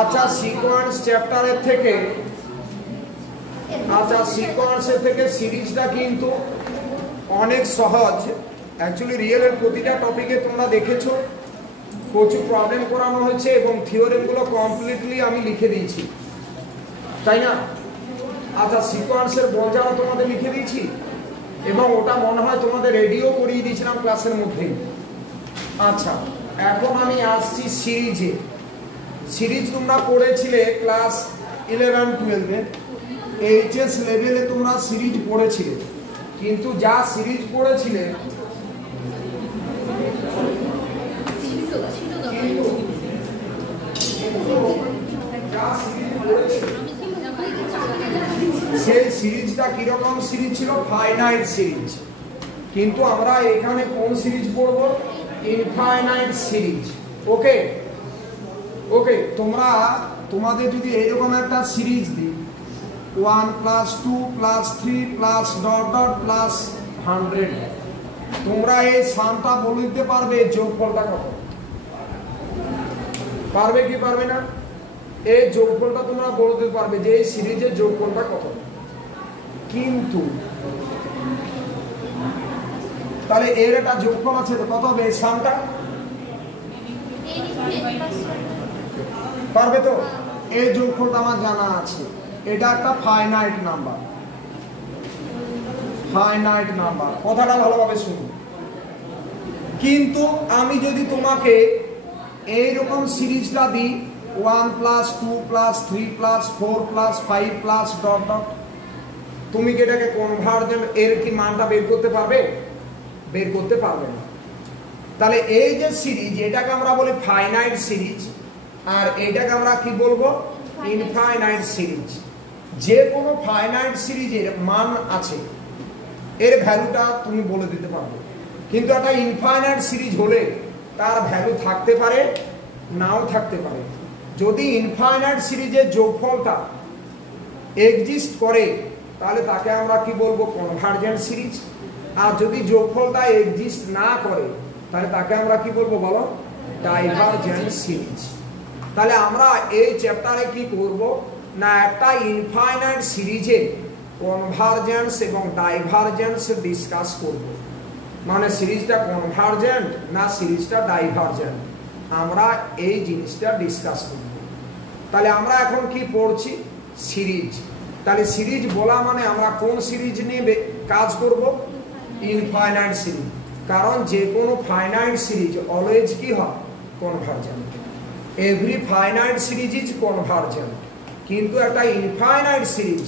আচ্ছা সিকোয়েন্স চ্যাপ্টারের থেকে সিকোয়েন্সের থেকে সিরিজটা কিন্তু অনেক সহজ। অ্যাকচুয়ালি রিয়েলের প্রতিটা টপিকে তোমরা দেখেছো প্রচুর প্রবলেম করানো হয়েছে এবং থিওরেমগুলো কমপ্লিটলি আমি লিখে দিয়েছি, তাই না? আচ্ছা সিকোয়েন্সের বোঝাও তোমাদের লিখে দিয়েছি এবং ওটা মনে হয় তোমাদের রেডিও করিয়ে দিয়েছিলাম ক্লাসের মধ্যেই। আচ্ছা এখন আমি আসছি সিরিজে। সিরিজ তোমরা পড়েছিলে ক্লাস 11-12-এ, এইচএস লেভেলে তোমরা সিরিজ পড়েছিলে, কিন্তু যা সিরিজ পড়েছিলে সেই সিরিজটা কিরকম সিরিজ ছিল? Finite series. কিন্তু আমরা এখানে কোন সিরিজ পড়বো? Infinite series. ওকে ওকে, তোমাদের যদি এইরকম একটা সিরিজ দিই 1 + 2 + 3 + ... +100, তোমরা এই সামটা বলে দিতে পারবে যোগফলটা কত? পারবে কি পারবে না? এই যোগফলটা তোমরা বলে দিতে পারবে যে এই সিরিজের যোগফলটা কত। কিন্তু তাহলে এর একটা যোগফল আছে, তো কত হবে এই সামটা? পারবে তো? এই যোগফলটা আমার জানা আছে, এটা একটা ফাইনাইট নাম্বার। ফাইনাইট নাম্বার কথাটা ভালোভাবে শুনুন। কিন্তু আমি যদি তোমাকে এইরকম সিরিজটা দিই 1 + 2 + 3 + 4 + 5 +... তুমি কি এটাকে কনভার্জেন্ট এর কি মানটা বের করতে পারবে? বের করতে পারবে না। তাহলে এই যে সিরিজ, এটাকে আমরা বলি ফাইনাইট সিরিজ, আর এটাকে আমরা কি বলবো? Infinite series. যে কোনো ফাইনাইট সিরিজের মান আছে, এর ভ্যালুটা তুমি বলে দিতে পারবে। কিন্তু একটা ইনফাইনাইট সিরিজ হলে তার ভ্যালু থাকতে পারে, নাও থাকতে পারে। যদি ইনফাইনাইট সিরিজের যোগফলটা এক্সিস্ট করে তাহলে তাকে আমরা কি বলবো? Convergent series. আর যদি যোগফলটা এক্সিস্ট না করে তাহলে তাকে আমরা কি বলবো বলো? Divergent series. তাহলে আমরা এই চ্যাপ্টারে কি করব না, একটা ইনফাইনাইট সিরিজে কনভার্জেন্স এবং ডাইভারজেন্স ডিসকাস করব। মানে সিরিজটা কনভার্জেন্ট না সিরিজটা ডাইভারজেন্ট, আমরা এই জিনিসটা ডিসকাস করব। তাহলে আমরা এখন কি পড়ছি? সিরিজ। তাহলে সিরিজ বলা মানে আমরা কোন সিরিজ নিয়ে কাজ করব? Infinite series. কারণ যে কোনো ফাইনাইট সিরিজ অলওয়েজ কি হয়? Convergent. Every finite series is convergent. কিন্তু একটা ইনফাইনাইট সিরিজ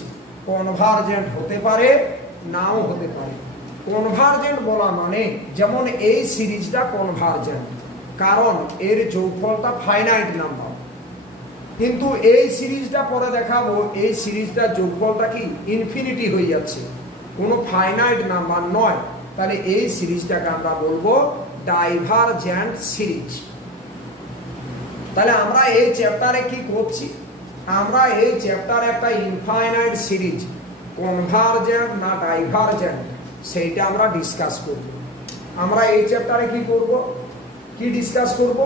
কনভার্জেন্ট হতে পারে, নাও হতে পারে। কনভার্জেন্ট বলা মানে যেমন এই সিরিজটা কনভার্জেন্ট, কারণ এর যোগফলটা ফাইনাইট নাম্বার। কিন্তু এই সিরিজটা পরে দেখাবো, এই সিরিজটার যোগফলটা কি? ইনফিনিটি হয়ে যাচ্ছে, কোনো ফাইনাইট নাম্বার নয়। তাহলে এই সিরিজটাকে আমরা বলবো ডাইভারজেন্ট সিরিজ। তাহলে আমরা এই চ্যাপ্টারে কি করছি? আমরা এই চ্যাপ্টারে একটা ইনফাইনাইট সিরিজ কনভার্জেন্ট না ডাইভারজেন্ট সেইটা আমরা ডিসকাস করব। আমরা এই চ্যাপ্টারে কি করব? কি ডিসকাস করব?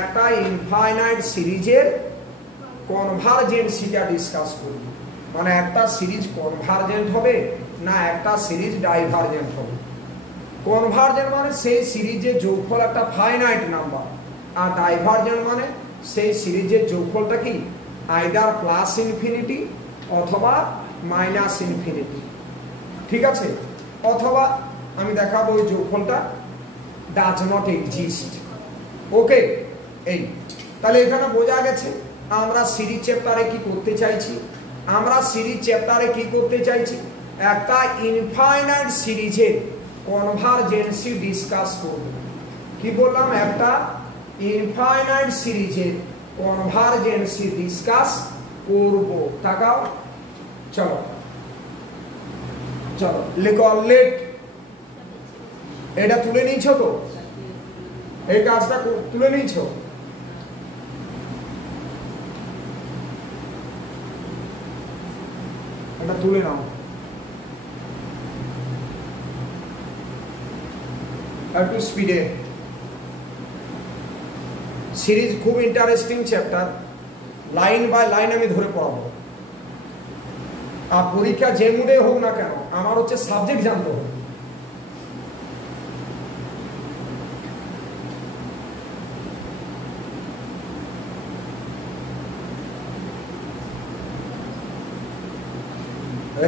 একটা ইনফাইনাইট সিরিজের কনভার্জেন্সিটা ডিসকাস করব। মানে একটা সিরিজ কনভার্জেন্ট হবে না একটা সিরিজ ডাইভারজেন্ট হবে। কনভার্জেন্ট মানে সেই সিরিজের যোগফল একটা ফাইনাইট নাম্বার, আর ডাইভারজেন্ট মানে সেই সিরিজের যোগফলটা কি? আইদার +∞ অথবা -∞। ঠিক আছে? অথবা আমি দেখাবো ওই যোগফলটা ডাজ নট এক্সিস্ট। ওকে, এই তাহলে এখানে বোঝা গেছে আমরা সিরিজ চ্যাপ্টারে কি করতে চাইছি। আমরা সিরিজ চ্যাপ্টারে কি করতে চাইছি? একটা ইনফাইনাইট সিরিজের কনভার্জেন্সি ডিসকাস করব। কি বললাম? একটা ইনফাইনাইট সিরিজের কনভার্জেন্সি ডিসকাস করব। তাকাও, চলো চলো লেখো লেট। এটা তুলে নিয়েছো তো? এই কাজটা তুলে নিয়েছো? এটা তুলে নাও। একটু স্পিডে। সিরিজ খুব interesting chapter. Line by line আমি ধরে পড়াবো। আর পরীক্ষা যে মুডে হোক না কেন আমার হচ্ছে সাবজেক্ট জানতে হবে।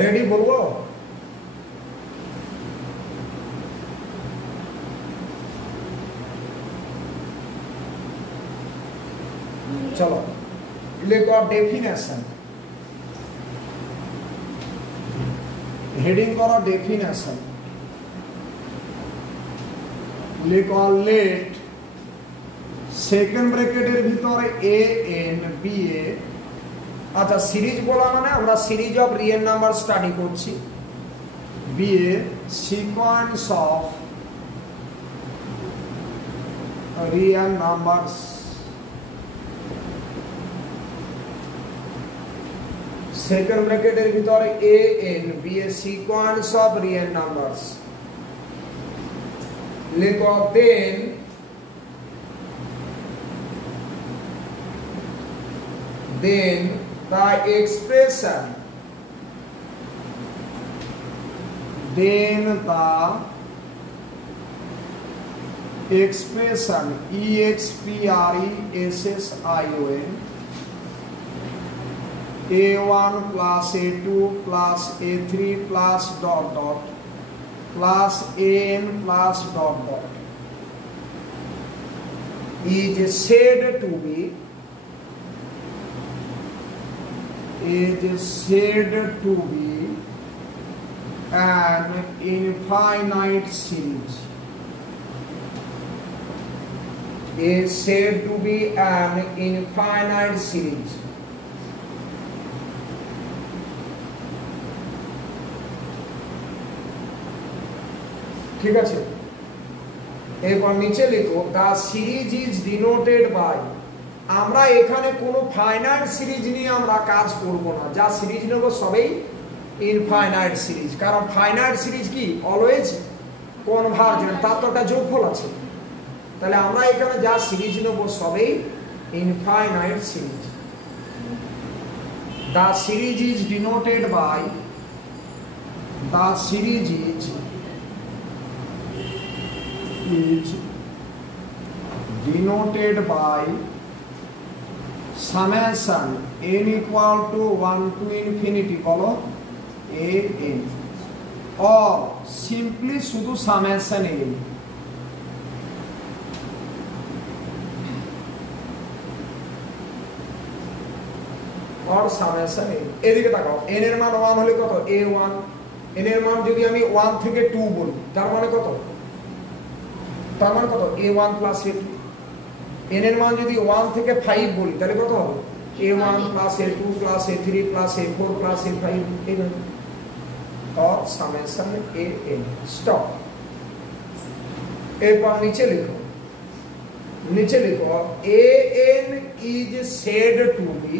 রেডি বলবো? চলো লিখো ডেফিনেশন, হেডিং করো ডেফিনেশন, লিখো লেট সেকেন্ড ব্র্যাকেটের ভিতরে এ এন বি এ। আচ্ছা সিরিজ বলা মানে আমরা series of real number study করছি। Be a sequence of real numbers second ব্র্যাকেটের ভিতরে a n be a sequence of real numbers. লিখো then the expression, then the expression expression a1 plus a2 plus a3 plus dot dot plus an plus dot dot is said to be an infinite series. Is said to be an infinite series. ঠিক আছে, এরপর নিচে লিখো the series is denoted by। আমরা এখানে কোনো finite series নিয়ে আমরা কাজ করব না, যা সিরিজ নেব সবই ইনফাইনাইট সিরিজ। কারণ ফাইনাইট সিরিজ কি অলওয়েজ কনভার্জেন্ট, তার তো একটা যোগফল আছে। তাহলে আমরা এখানে যা সিরিজ নেব সবই infinite series. The series is denoted by, the series is denoted by summation n equal to 1 to infinity বলো a n or simply শুধু summation n। or summation n। এদিকে তাকাও, n এর মান 1 হলে কত a1, n এর মান যদি আমি 1 থেকে 2 বলি তার মানে কত, তার মানে কত a1 plus a2। n এর মান যদি 1 থেকে 5 বলি তাহলে কত হবে a1 plus a2 plus a3 plus a4 plus a5 এইভাবে। और summation an stop। এরপর নিচে লিখো an is said to be।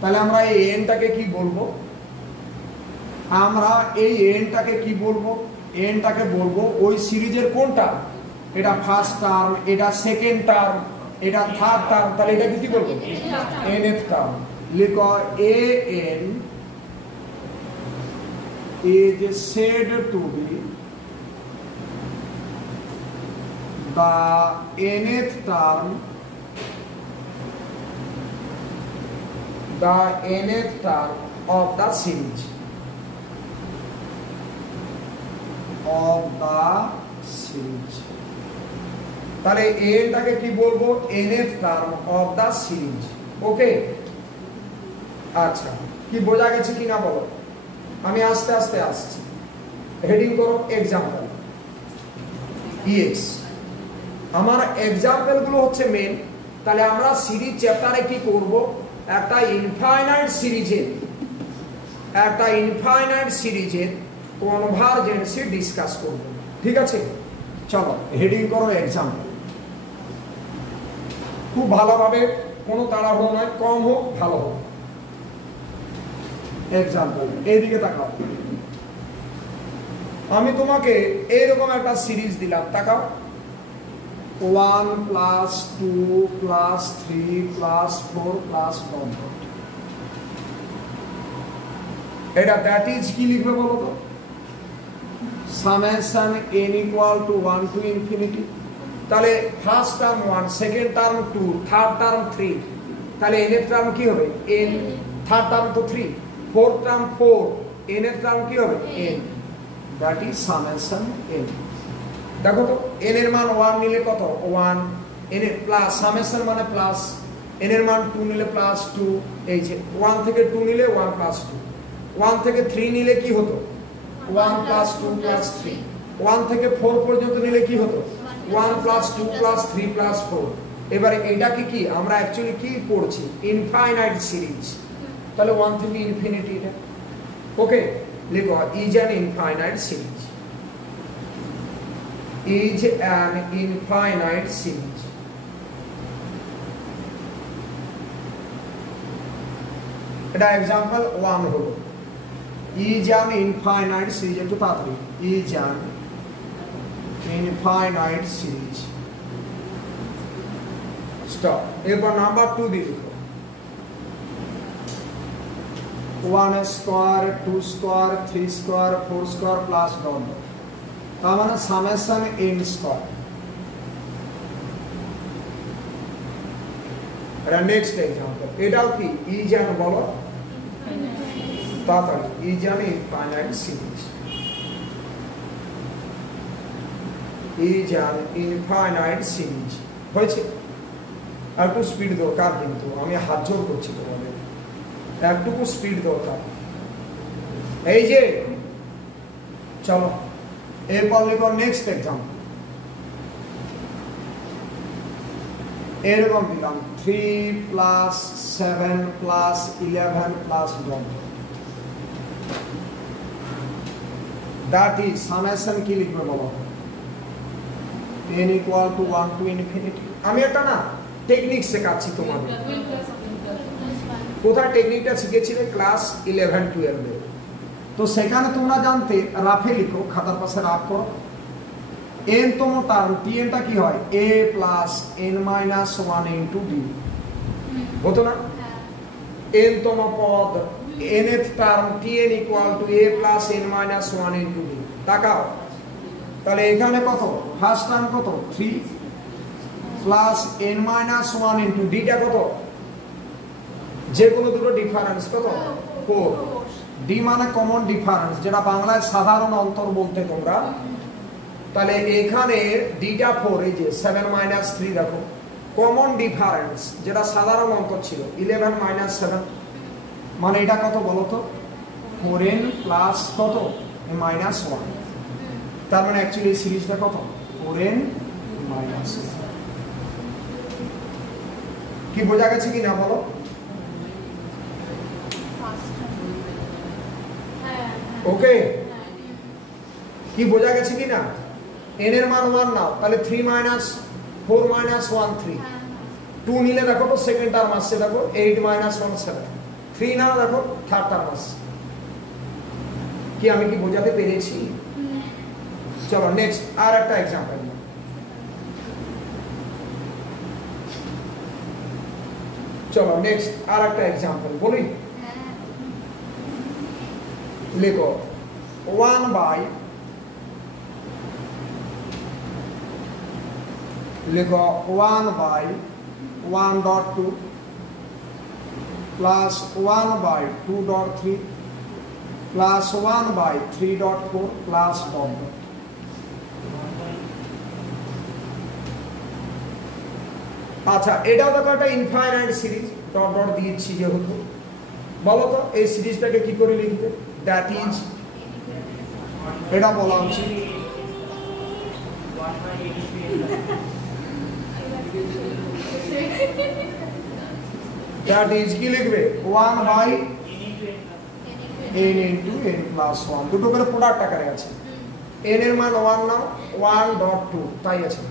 তাহলে আমরা এই n টাকে কি বলবো, আমরা এই n টাকে কি বলবো, n টাকে বলবো ওই সিরিজের কোনটা, এটা ফার্স্ট টার্ম, এটা সেকেন্ড টার্ম, এটা থার্ড টার্ম। তাহলে এটা কি বলবো nth টার্ম। লিখো an is said to be the nth term, the nth term of the series, of the series। তাহলে এটাকে কি বলবো nth term of the series. Okay, আচ্ছা কি বোঝা গেছে কিনা বলো, আমি আস্তে আস্তে আসছি। হেডিং করো এক্সাম্পল ex। আমার এক্সাম্পল গুলো হচ্ছে মেন। তাহলে আমরা সিরিজ চ্যাপ্টারে কি করব, একটা ইনফাইনাইট সিরিজের কনভারজেন্সি ডিসকাস করব। ঠিক আছে, চলো হেডিং করো এক্সাম্পল। খুব ভালোভাবে, কোনো তাড়াহুড়ো নয়, কম হোক ভালো হোক। এক্সাম্পল এইদিকে তাকাও, আমি তোমাকে এইরকম একটা সিরিজ দিলাম, তাকাও 1 plus 2 plus 3 plus 4 plus dot dot. এটা দ্যাট ইজ কি লিখবে বলো তো? Summation n equal to 1 to infinity. তাহলে first term 1, second term 2, third term 3, তাহলে n এর টার্ম কি হবে? n, থার্ড টার্ম তো 3, ফোর্থ টার্ম 4, n এর টার্ম কি হবে? n, that is summation n। দেখো তো n এর মান 1 নিলে কত? 1, n এর প্লাস সামেশন মানে প্লাস, n এর মান 2 নিলে প্লাস 2, এই যে 1 থেকে 2 নিলে 1 প্লাস 2, 1 থেকে 3 নিলে কি হতো? 1 প্লাস 2 প্লাস 3, 1 থেকে 4 পর্যন্ত নিলে কি হতো? 1 প্লাস 2 প্লাস 3 প্লাস 4। এবারে এটাকে কি আমরা অ্যাকচুয়ালি কি পড়ছি? Infinite series. তাহলে 1 থেকে ইনফিনিটি এটা। ওকে, লিখো is an infinite series, is an infinite series. এটা एग्जांपल 1 হলো is an infinite series। একটু তাড়াতাড়ি, is an infinite series। Stop. এরপর নাম্বার 2 দিয়ে লিখো 1 স্কয়ার 2 স্কয়ার 3 স্কয়ার 4 স্কয়ার প্লাস ডট ডট। তার মানে সামেশন n স্কয়ার। এটা নেক্সট एग्जांपल। এটাও কি is an বলো তাড়াতাড়ি, is an infinite series, is an infinite series। হয়েছে? আর একটু স্পিড দরকার, কিন্তু আমি হাত জোর করছি তোমাদের, একটুকু স্পিড দরকার। এই যে চলো এরপর লিখো নেক্সট एग्जांपल। এরকম দিলাম 3 প্লাস 7 প্লাস 11 প্লাস 1। দ্যাট ইজ সামেশন কি লিখবে বলো? n equal to 1 to infinity. আমি এটা না টেকনিক শেখাচ্ছি তোমাদের। কোথায় টেকনিকটা শিখেছিলে? ক্লাস 11 12 এ। তো সেখানে তোমরা জানতে রাফে লিখো, খাতার পাশে রাফ করো। n তম টার্ম tn টা কি হয়? a plus n minus 1 into d হতো না? n তম পদ nth term tn equal to a plus n minus 1 into d। তাকাও তাহলে এখানে কত? ফার্স্ট টার্ম কত? 3 plus n minus 1 into d টা কত? যে কোনো দুটো ডিফারেন্স কত? 4। d মানে কমন ডিফারেন্স, যেটা বাংলায় সাধারণ অন্তর বলতে তোমরা। তাহলে এখানে d টা 4, এই যে 7 মাইনাস 3 দেখো কমন ডিফারেন্স, যেটা সাধারণ অন্তর ছিল 11 মাইনাস 7, মানে এটা কত বলো তো? 4n প্লাস কত? মাইনাস 1। তার মানে অ্যাকচুয়ালি এই সিরিজটা কত? 4n minus 1। কি বোঝা গেছে কি না বলো? ওকে, কি বোঝা গেছে কি না? n এর মান 1 নাও, তাহলে 3 মাইনাস 4 মাইনাস 1 3, 2 নিলে দেখো তো সেকেন্ড টার্ম আসছে, দেখো 8 মাইনাস 1 7, 3 নাও দেখো থার্ড টার্ম আসছে। কি আমি কি বোঝাতে পেরেছি? চলো নেক্সট আর একটা एग्जांपल। চলো নেক্সট আর একটা एग्जांपल বলি। লিখো 1 বাই, লিখো 1 by 1.2 plus 1 by 2.3 plus 1 by 3.4 plus dot dot. আচ্ছা, এটাও দেখো একটা ইনফাইনাইট সিরিজ, ডট ডট দিয়েছি যেহেতু। বলো তো এই সিরিজটাকে কি করে লিখবে? দ্যাট ইজ, এটা বলা উচিত দ্যাট ইজ কি লিখবে? 1 by n into n plus 1, দুটো করে প্রোডাক্ট আকারে আছে। n এর মান 1 নাও 1.2 তাই আছে,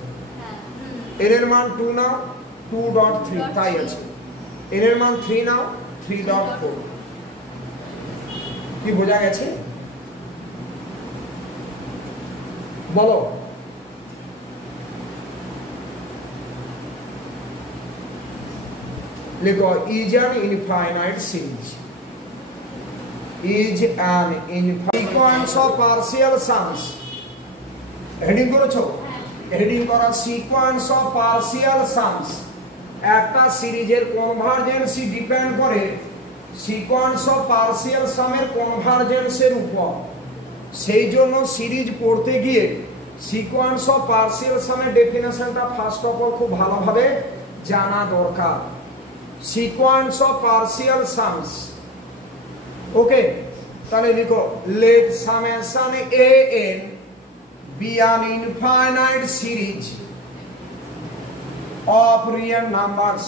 n এর মান 2 নাও 2.3 তাই আছে, n এর মান 3 নাও 3.4। কি বোঝা গেছে বলো? लिखो is an infinite series, is an sequence of partial sums. Heading करेছো, हेडिंग करा सीक्वेंस ऑफ पार्शियल सम्स। একটা সিরিজের কনভারজেন্সই ডিপেন্ড করে সিকোয়েন্স অফ পার্শিয়াল সামের কনভারজেন্সের উপর। সেই জন্য সিরিজ পড়তে গিয়ে সিকোয়েন্স অফ পার্শিয়াল সামের ডেফিনেশনটা ফার্স্ট অফ অল খুব ভালোভাবে জানা দরকার। Sequence of partial sums, okay, তাহলে লিখো let summation a n be an infinite series of real numbers,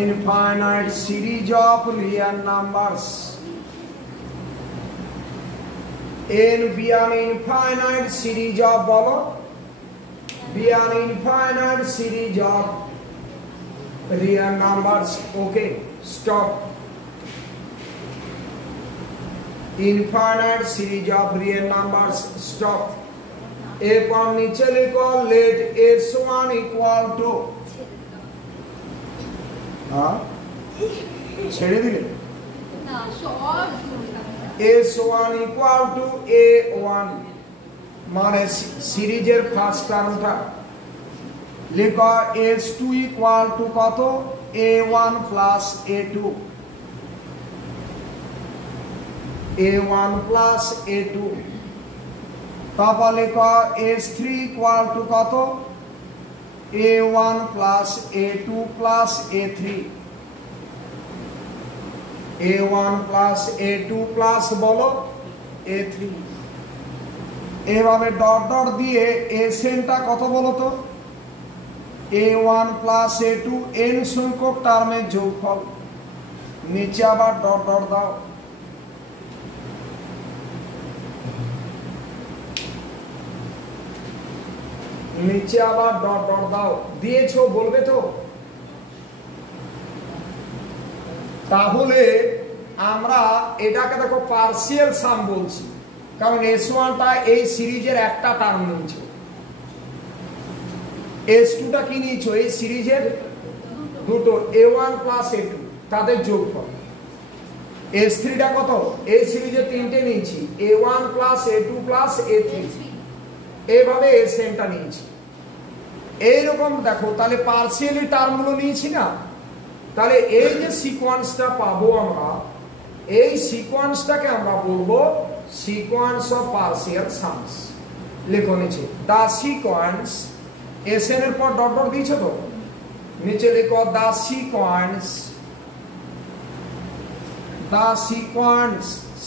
infinite series of real numbers, n be an infinite series of bolo, be an infinite series of real numbers. Okay, stop. Infinite series of real numbers, stop. এরপর নিচে লিখো let s1 equal two, ছেড়ে দিলে না, s1 equal two a1 মানে সিরিজের ফার্স্ট টার্মটা। লিখো s2 ইকুয়াল টু কত, a1 plus a2, a1 plus a2। তারপর লিখো s3 ইকুয়াল টু কত, a1 plus a2 plus a3, a1 plus a2 plus বলো a3। এভাবে ডট ডট দিয়ে এসএনটা কত বলো তো, a1 প্লাস a2 n সংখ্যক টার্মের যোগফল। নিচে আবার ডট ডট দাও। নিচে আবার ডট ডট দাও। দিয়েছো বলবে তো? তাহলে আমরা এটাকে দেখো পার্শিয়াল সাম বলছি, কারণ s1টা এই সিরিজের একটা টার্ম নিয়েছো, s2টা কি নিয়েছো এই সিরিজের দুটো, a1 প্লাস a2 তাদের যোগফল। s3টা কত, এই সিরিজের তিনটে নিয়েছি, a1 plus a2 plus a3, এইভাবে এসএনটা নিয়েছি। এইরকম দেখো, তাহলে পার্শিয়ালি টার্মগুলো নিয়েছি না, তাহলে এই যে সিকোয়েন্সটা পাবো আমরা, এই সিকোয়েন্সটাকে আমরা বলবো সিকোয়েন্স অফ পার্শিয়াল সামস। লিখো নিচে দা সিকোয়েন্স, এসএন এর পর ডট ডট দিয়েছো তো, নিচে লিখো the sequence, the sequence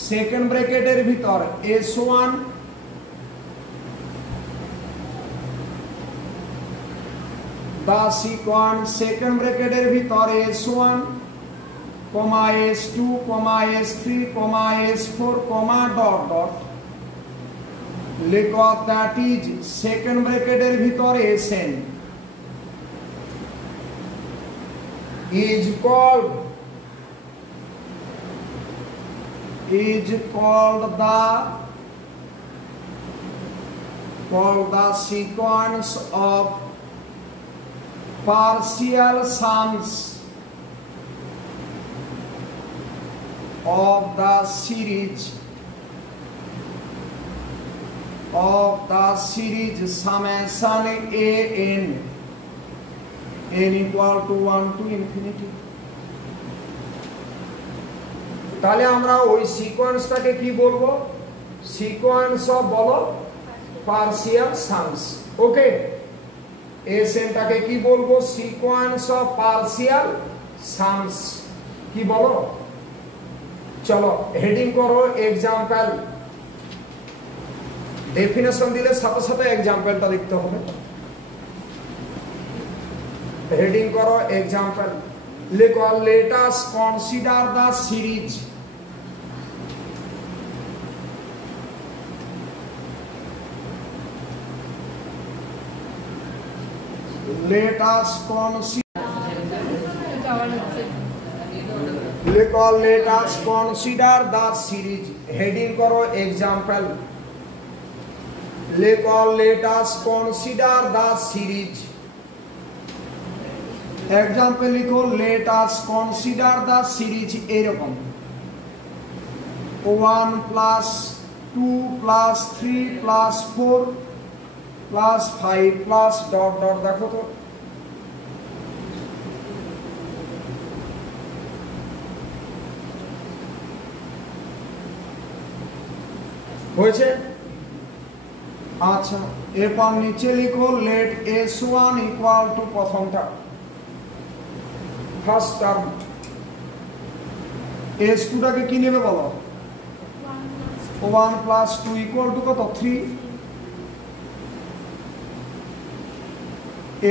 second ব্র্যাকেটের ভিতর s1 the sequence second bracket এর ভিতরে s1, s2, s3, s4, dot dot লিখো that is second bracket এর ভিতরে sn is called the sequence of partial sums of the series summation a n equal to 1 to infinity। তাহলে আমরা ওই সিকোয়েন্সটাকে কি বলবো, সিকোয়েন্স অফ বলো পার্শিয়াল সামস। ওকে, এসএনটাকে কি বলবো, সিকোয়েন্স অফ পার্শিয়াল সামস। কি বলো, চলো হেডিং করো এক্সাম্পল। ডেফিনেশন দিলে সাথে সাথে এক্সাম্পলটা দেখতে হবে। হেডিং করো এক্সাম্পল। লিখো late us consider the series let us consider, let us consider the series। heading karo example, let us consider the series example लिखो, let us consider the series एरकम 1 plus 2 plus 3 plus 4 plus 5 plus dot dot. देखो तो হয়েছে। আচ্ছা, এরপর নিচে লিখো let S1 equal to প্রথমটা ফার্স্ট টার্ম, S2টাকে কি নেবে বলো? 1 প্লাস 2 ইকুয়াল টু কত? 3।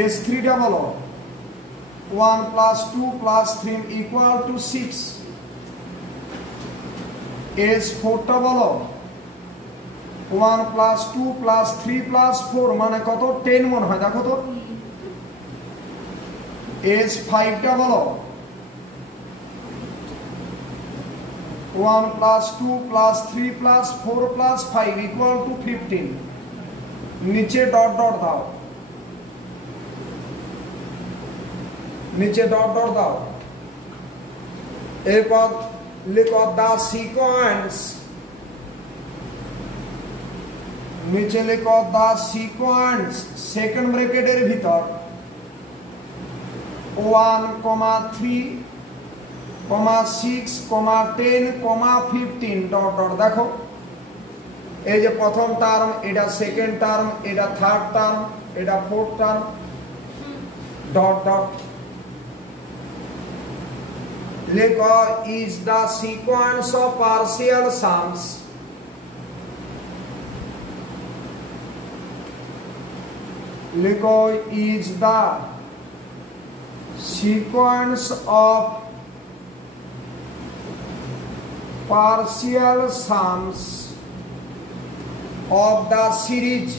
S3টা বলো 1 প্লাস 2 প্লাস 3 ইকুয়াল টু 6। S4টা বলো 1 প্লাস 2 প্লাস 3 প্লাস 4 মানে কত? 10 মনে হয়, দেখো তো। S5টা বলো 1 প্লাস 2 প্লাস 3 প্লাস 4 প্লাস 5 ইকুয়াল টু 15। নিচে ডট ডট দাও, নিচে ডট ডট দাও। এরপর লিখো দা সিকোয়েন্স, নিচে লিখো দা সিকোয়েন্স সেকেন্ড ব্র্যাকেটের ভিতর 1, 3, 6, 10, 15 ডট ডট। দেখো এই যে প্রথম টার্ম, এটা সেকেন্ড টার্ম, এটা থার্ড টার্ম, এটা ফোর্থ টার্ম, ডট ডট। লিখো is the sequence of partial sums. লিখো is the sequence of partial sums of the series,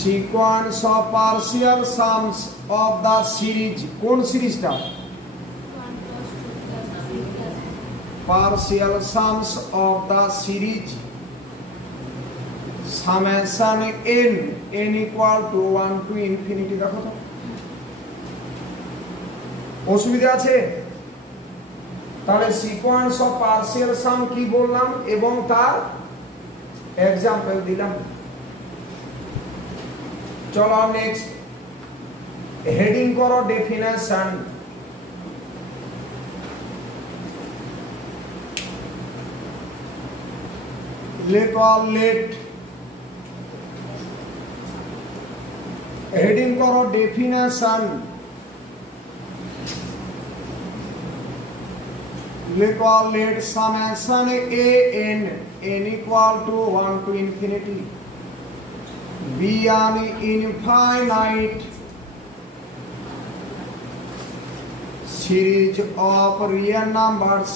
sequence of partial sums of the series। কোন সিরিজটা? partial sums of the series summation n equal to 1 to infinity। দেখো তো অসুবিধা আছে? তাহলে sequence of partial sum কি বললাম এবং তার এক্সাম্পল দিলাম। চলো নেক্সট হেডিং করো ডেফিনেশন। লেখো লেট, হেডিং করো ডেফিনেশন। লিখো let summation n equal to 1 to infinity be an infinite series of real numbers,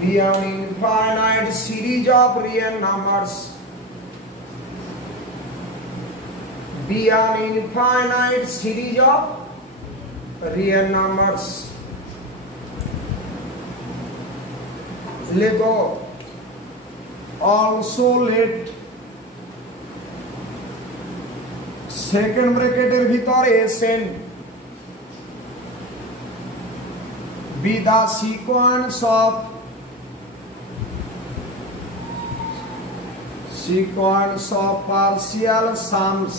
be an infinite series of real numbers, be an infinite series of real numbers। লিখো also let second ব্র্যাকেটের ভিতরে Sn be the sequence of partial sums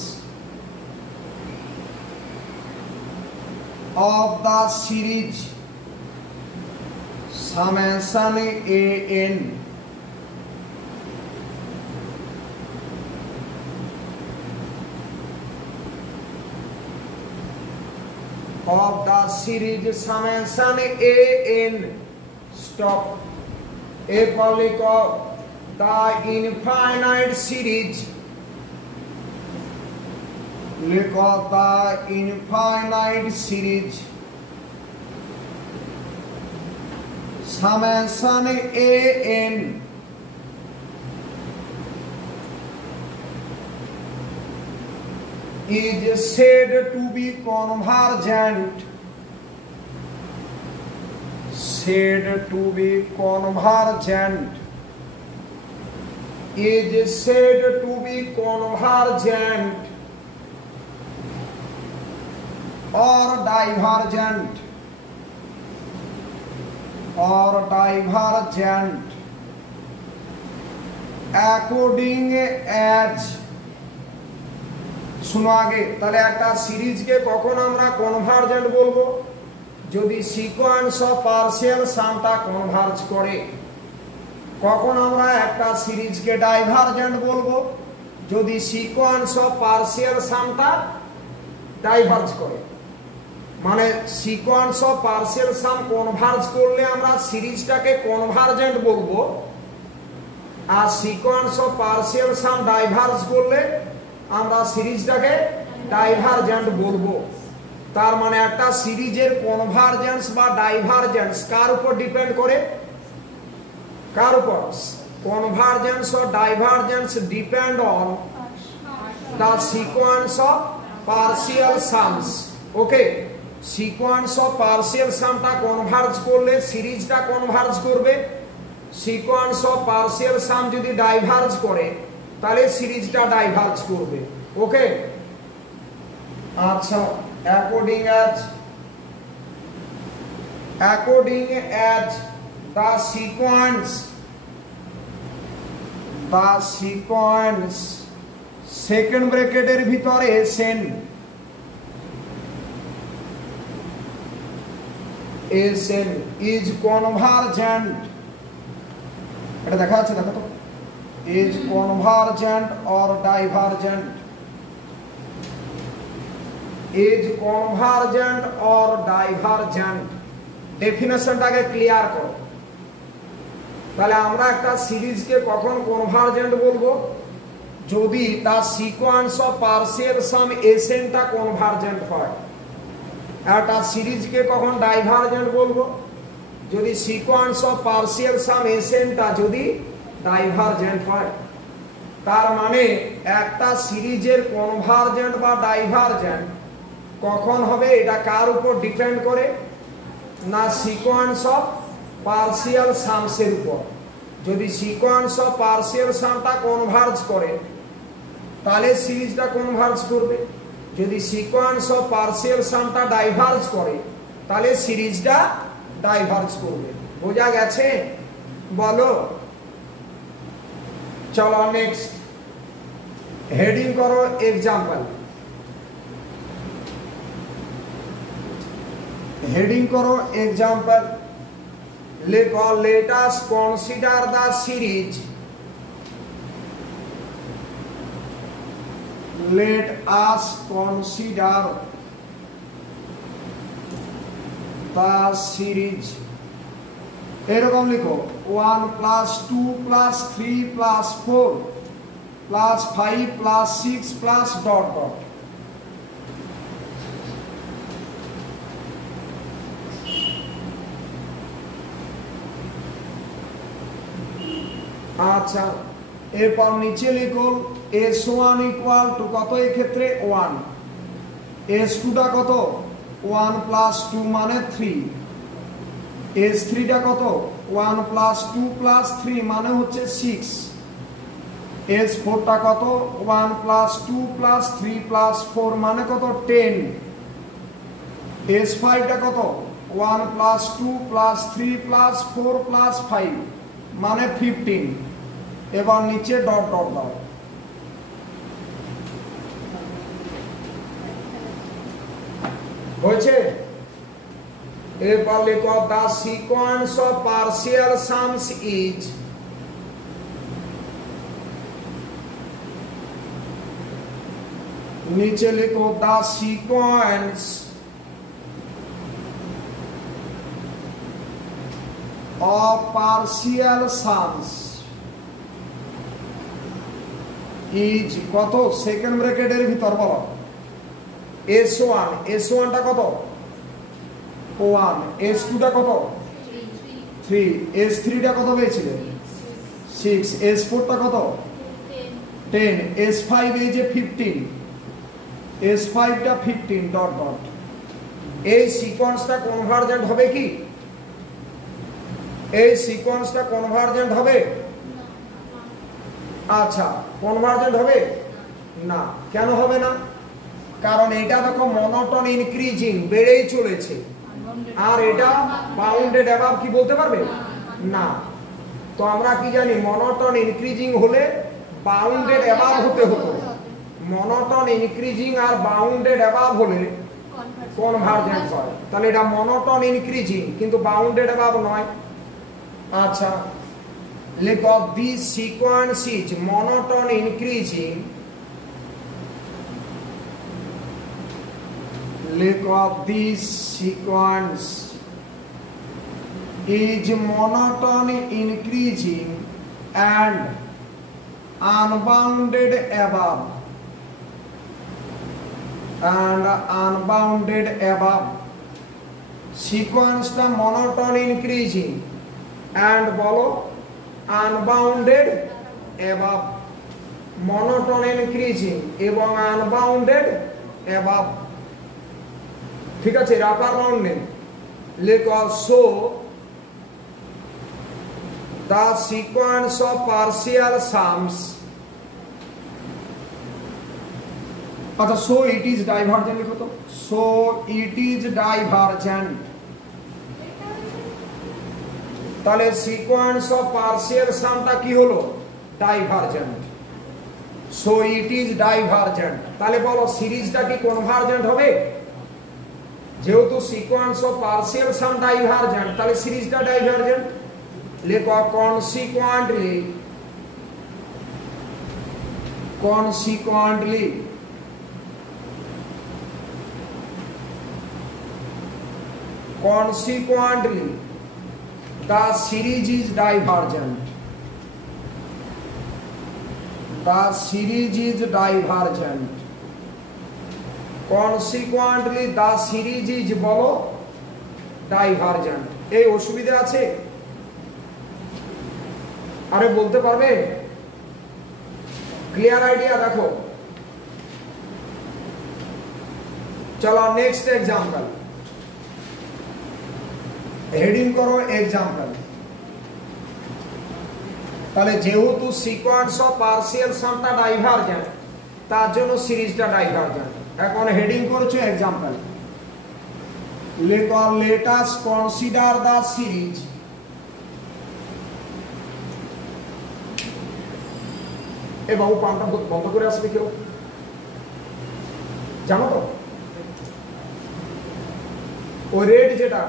of the series summation an of the series summation an stop a public of the infinite series। লিখো the infinite series summation an is said to be convergent, said to be convergent is said to be convergent or divergent according as শুনো আগে তাহলে একটা সিরিজকে কখন আমরা convergent বলবো যদি সিকোয়েন্স অফ পার্সিয়াল সামটা কনভার্জ করে কখন আমরা একটা সিরিজকে ডাইভারজেন্ট বলবো যদি সিকোয়েন্স অফ পার্সিয়াল সামটা ডাইভার্জ করে মানে sequence of partial sum converge করলে আমরা সিরিজটাকে কনভার্জেন্ট বলবো আর sequence of partial sum diverge করলে আমরা সিরিজটাকে ডাইভারজেন্ট বলবো তার মানে একটা সিরিজের কনভারজেন্স বা ডাইভারজেন্স কার উপর ডিপেন্ড করে কার উপর convergence or divergence depend on the sequence of partial sums okay sequence of partial sum টা কনভার্জ করলে সিরিজটা কনভার্জ করবে sequence of partial sum যদি ডাইভার্জ করে তাহলে সিরিজটা ডাইভার্জ করবে ওকে আচ্ছা according as the sequence second ব্র্যাকেটের ভিতরে SN is convergent এটা দেখা যাচ্ছে দেখো তো is convergent or divergent ডেফিনেশনটাকে ক্লিয়ার করো তাহলে আমরা একটা সিরিজকে কখন কনভার্জেন্ট বলবো যদি তার সিকোয়েন্স অফ পার্সিয়াল সাম SN টা কনভার্জেন্ট হয় একটা সিরিজকে কখন ডাইভারজেন্ট বলবো যদি সিকোয়েন্স অফ পার্সিয়াল সাম SN টা যদি ডাইভারজেন্ট হয় তার মানে একটা সিরিজের কনভার্জেন্ট বা ডাইভারজেন্ট কখন হবে এটা কার উপর ডিপেন্ড করে না সিকোয়েন্স অফ পার্সিয়াল সামসের উপর যদি সিকোয়েন্স অফ পার্সিয়াল সামটা কনভার্জ করে তাহলে সিরিজটা কনভার্জ করবে যদি সিকোয়েন্স অফ পার্সিয়াল সামটা ডাইভার্জ করে তাহলে সিরিজটা ডাইভার্জ করবে বোঝা গেছে বলো চলো নেক্সট হেডিং করো एग्जांपल हेडिंग करो एग्जांपल लिखो let us consider the series let us consider the series এরকম লিখো 1 plus 2 plus 3 plus 4 plus 5 plus 6 plus dot dot আচ্ছা এরপর নিচে লিখো S1 ইকুয়াল টু কত এই ক্ষেত্রে 1 S2 টা কত 1 plus 2 মানে 3 S3 টা কত 1 plus 2 plus 3 মানে হচ্ছে 6 S4 টা কত 1 plus 2 plus 3 plus 4 মানে কত 10 S5 টা কত 1 plus 2 plus 3 plus 4 plus 5 মানে 15 এবার নিচে ডট ডট দাও হয়েছে এরপর লিখো the sequence of partial sums is নিচে লিখো the sequence of partial sums is কত সেকেন্ড ব্র্যাকেটের ভিতর বলো S1 টা কত 1 S2 টা কত 3 S3 টা কত পেয়েছিলে 6 S4 টা কত 10 S5 এই যে 15 S5 টা 15 ডট ডট এই সিকোয়েন্সটা কনভার্জেন্ট হবে কি এই সিকোয়েন্সটা কনভার্জেন্ট হবে আচ্ছা কনভার্জেন্ট হবে না, কেন হবে না? কারণ এটা দেখো মনোটন ইনক্রিজিং, বেড়েই চলেছে, আর এটা বাউন্ডেড অ্যাবাভ কি বলতে পারবে না। তো আমরা কি জানি মনোটন ইনক্রিজিং হলে বাউন্ডেড অ্যাবাভ হতে হতো, মনোটন ইনক্রিজিং আর বাউন্ডেড অ্যাবাভ হলে কনভার্জেন্ট হয়। তাহলে এটা মনোটন ইনক্রিজিং কিন্তু বাউন্ডেড অ্যাবাভ নয়। আচ্ছা লেখো this sequence is monotone increasing, লেখো this sequence is monotone increasing and unbounded above sequence টা monotone increasing and বলো unbounded above, monotone increasing এবং unbounded above, ঠিক আছে রাপার রাউন্ড নেই। লেখো so the sequence of partial sums, আচ্ছা so it is divergent লিখো তো, so it is divergent, তাহলে sequence of partial sum টা কি হলো divergent, so it is divergent। তাহলে বলো সিরিজটা কি কনভার্জেন্ট হবে? যেহেতু sequence of partial sum divergent তাহলে সিরিজটা ডাইভারজেন্ট। লেখো consequently the series is divergent, consequently the series is বলো divergent। এই অসুবিধা আছে? আরে বলতে পারবে? Clear idea? দেখো চলো নেক্সট एग्जांपल, হেডিং করো एग्जांपल। তাহলে যেহেতু সিকোয়েন্স অফ পার্সিয়াল সামটা ডাইভারজেন্ট তার জন্য সিরিজটা ডাইভারজেন্ট। এখন হেডিং করছো एग्जांपल, লেখো let us consider the series, এ বাবু পানটা বন্ধ করে আসবে কেউ জানো তো? ও রেড যেটা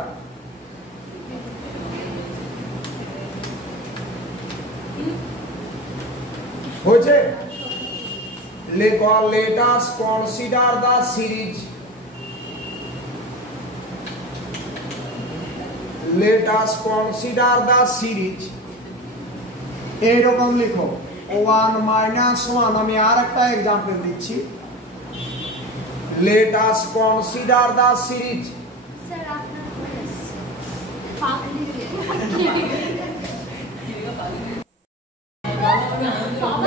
হয়েছে, লেখো let us consider the series, let us consider the series, এইরকম লিখো 1 minus 1। আমি আর একটা एग्जांपल দিচ্ছি, let us consider the series, sir আপনার পাগলি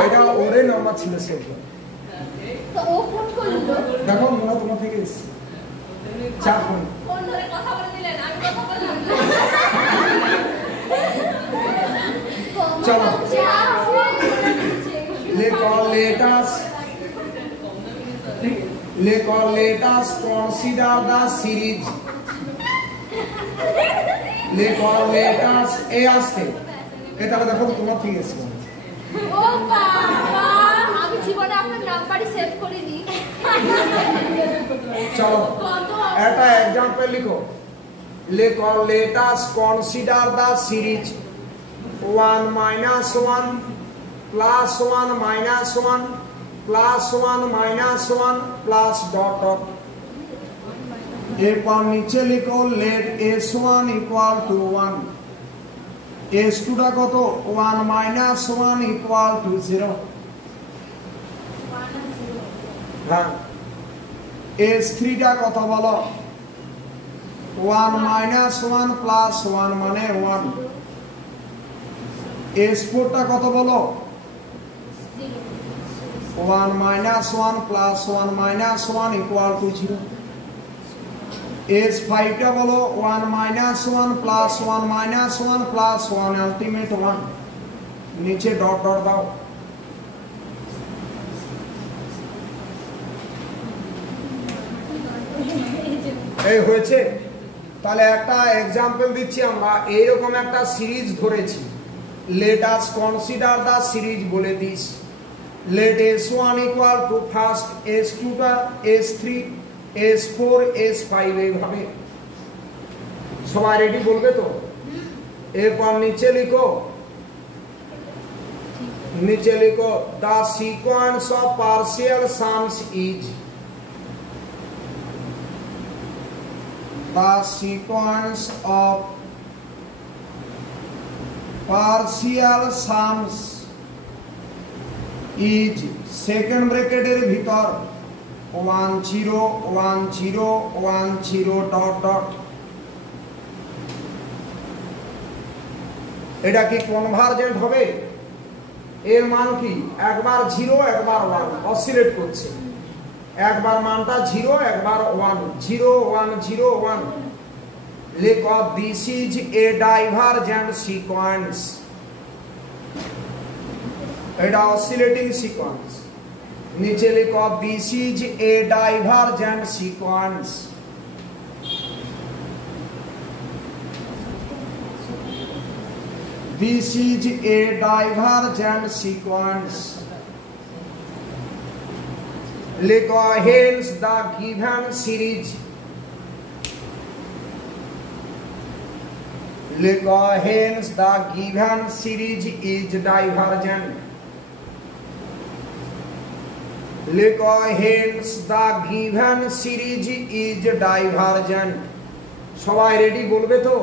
এটা ওরে নাম্বার ছিল সেটা, তো ও ফোন করলো, দেখো মনে তোমার থেকে এসেছে চার ফোন ফোন ধরে কথা বলে দিলেন, আমি কথা বললাম চলো let us consider the series, let us এই আসছে এটা দেখো তোমার থেকে এসেছে। ও বাবা আমি জীবনে আপনার নাম্বারই সেভ করিনি। চলো একটা एग्जांपल লিখো, let us consider the series 1 minus 1 plus 1 minus 1 plus 1 minus 1 plus dot dot। এরপর নিচে লিখো let s1 equal to 1, s2 টা কত 1 minus 1 equal to 0, হ্যাঁ s3 টা কত বলো 1 minus 1 plus 1 মানে 1, s4 টা কত বলো 1 minus 1 plus 1 minus 1 equal to 0, s5 টা বলো 1 minus 1 plus 1 minus 1 plus 1 ultimate 1, নিচে ডট ডট দাও। এই হয়েছে। তাহলে একটা एग्जांपल দিচ্ছি আমরা, এইরকম একটা সিরিজ ধরেছি। Let us consider the series বলে this. Let S1 equal to first S2 টা S3 S4 S5 এইভাবে। সবাই রেডি বলবে তো? এরপর নিচে লিখো the sequence of partial sums is, the sequence of partial sums is second ব্র্যাকেটের ভিতর 1 0 1 0 1 0 ডট ডট। এটা কি কনভার্জেন্ট হবে? এর মান কি? একবার 0 একবার 1 অসিলেট করছে, একবার মানটা 0 একবার 1 0 1 0 1। লেখো this is a divergent sequence. এটা অসিলেটিং সিকোয়েন্স। নিচে লেখো this is a divergent sequence. This is a divergent sequence. Lecco hence the given series. Lecco hence the given series is divergent. Lecco hence the given series is divergent. সবাই রেডি বলবে তো?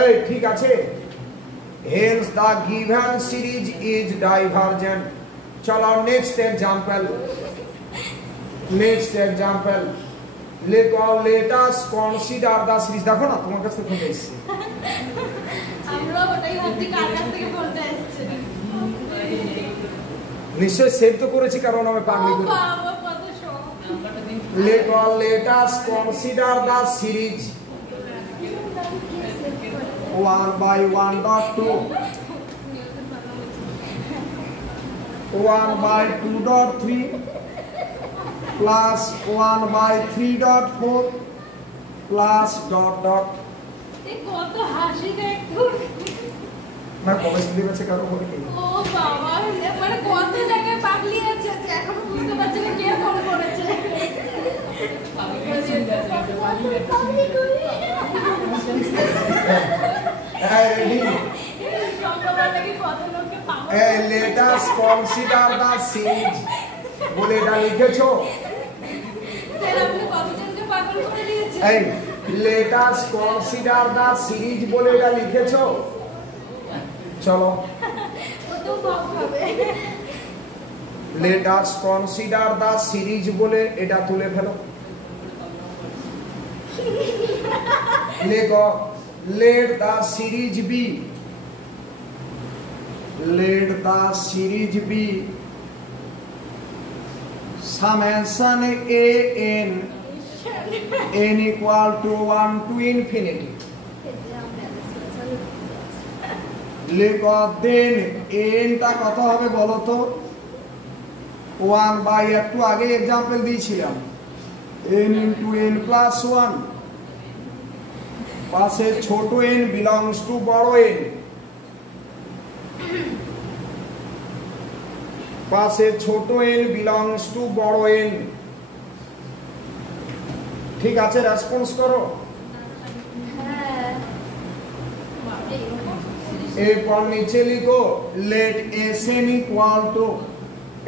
এই ঠিক আছে। Hence the given series is divergent. চলো next example. Let us consider the series। দেখো না তোমার কাছ থেকে ফোন এসেছে। আমরা ওটাই ভাবছি কার কাছ থেকে ফোনটা এসেছে। নিশ্চয় সেভ তো করেছি, কারণ আমি পাগলি করি। বাবা কত শখ। Let us consider the series 1 by 1 dot 2, 1 by 2 dot 3 plus 1 by 3 dot 4 plus dot dot। এই কত হাসি দেখো। না কবে শুনতে পাচ্ছে কারো বলে কি? ও বাবা, মানে কত জায়গায় পাগলি আছে যে এখনো বুঝতে পারছে না কে ফোন করেছে। পাগলি করি। Let us consider the series বলে এটা লিখেছো? Let us consider the series বলে এটা লিখেছো? চলো let us consider the series বলে এটা তুলে ফেলো। লেখো let the series be, let the series be summation a n n equal to 1 to infinity। লেখো দেন n টা কত হবে বলো তো? 1 বাই একটু আগে एग्जांपल দিয়েছিলাম n into n plus 1। পাশে ছোট n belongs to বড় n, পাশে ছোট n belongs to বড় n। ঠিক আছে, রেসপন্স করো। এরপর নিচে লিখো let Sn equal to,